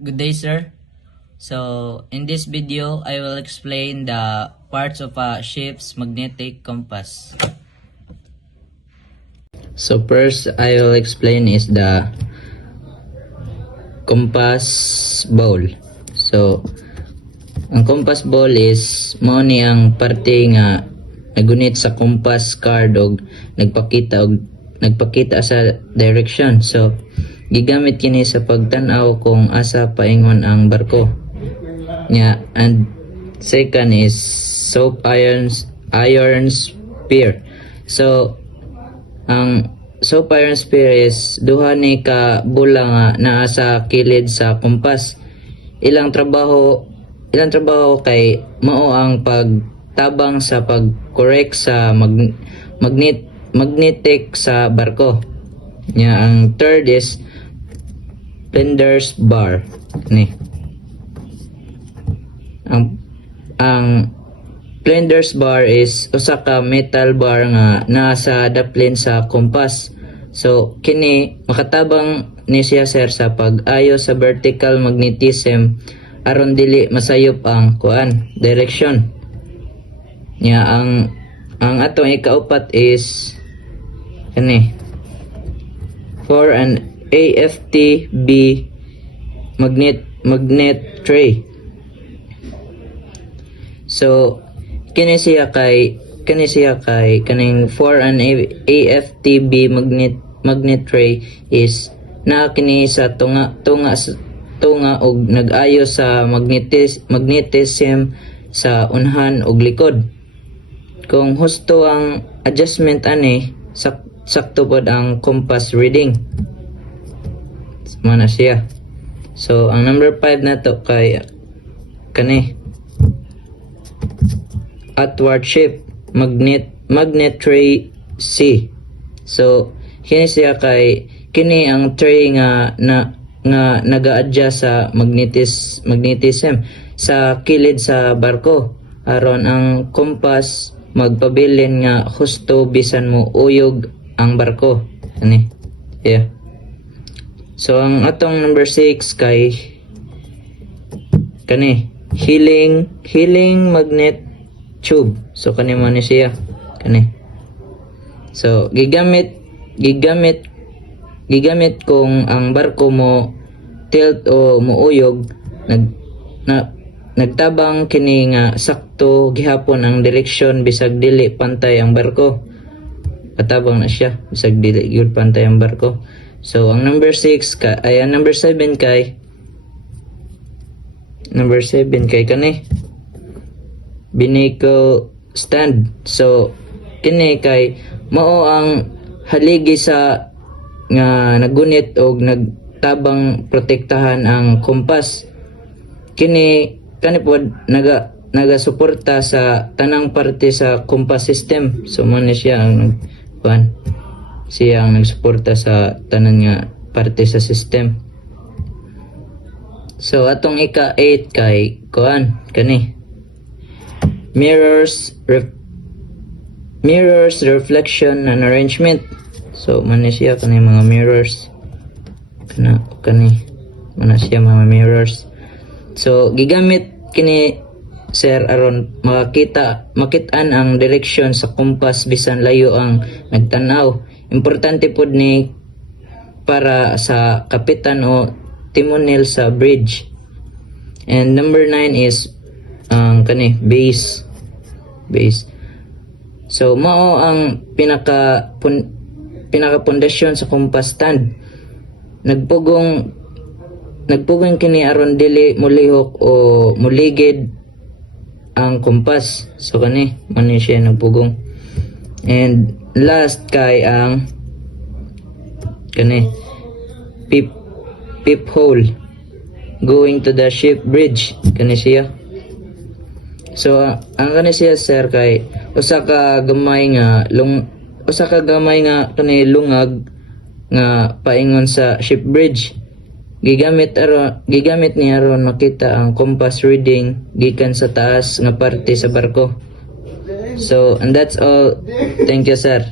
Good day, sir. So, in this video, I will explain the parts of a ship's magnetic compass. So, first, I will explain is the compass ball. So, ang compass ball is mao ni ang parte nga nagunit sa compass card og nagpakita sa direction. So, gigamit kini sa pagtan-aw kung asa paingon ang barko. And second is soap iron spear. So, ang soap iron spear is duha ni ka bula nga naa sa kilid sa kompas. Ilang trabaho kay mao ang pagtabang sa pag-correct sa magnetic sa barko. Ang third is Flinders bar. Ang Flinders bar is usa ka metal bar nga nasa daplin sa kompas. So kini makatabang ni siya sir sa pag-ayo sa vertical magnetism aron dili masayop ang direction. Ang atong ikaupat is for an AFTB magnet tray. So kini siya kay kaning for an AFTB magnet tray is na kini sa tunga og nag-ayo sa magnetism sa unhan ug likod. Kung husto ang adjustment ani sakto pod ang compass reading. Mana siya. So ang number 5 na to kay outward shape magnet tray C. So kini siya kay kini ang tray nga naga-adjust sa magnetism sa kilid sa barko aron ang compass magpabilin nga husto bisan mo uyog ang barko. So ang atong number 6 kay healing magnet tube. So kani man ni siya So gigamit kung ang barko mo tilt o muuyog nagtabang kini nga sakto gihapon ang direksyon bisag dili pantay ang barko. Katabang na siya bisag dili gyud pantay ang barko. So ang number 7 kay binnacle stand. So kini kay mao ang haligi sa nga nagunit og nagtabang protektahan ang kompas. Kani pod nagasuporta sa tanang parte sa compass system. So man siya ang siya ang nagsuporta sa tanan nga parte sa system. So atong ika-8 kay mirrors reflection and arrangement. So man siya mga mirrors man siya mga mirrors. So gigamit kini sir aron makitaan ang direksyon sa compass bisan layo ang nagtan-aw. Importante pod ni para sa kapitan o timonel sa bridge. And number 9 is base. So mao ang pinaka pundasyon sa compass stand. Nagpugong kini aron dili mulihok o muligid ang compass. So man siya nagpugong. And last kay ang peep hole going to the ship bridge siya. So ang siya sir kay usa ka gamay nga lungag nga paingon sa ship bridge. Gigamit niya aron makita ang compass reading gikan sa taas nga parte sa barko. So and that's all. Thank you sir.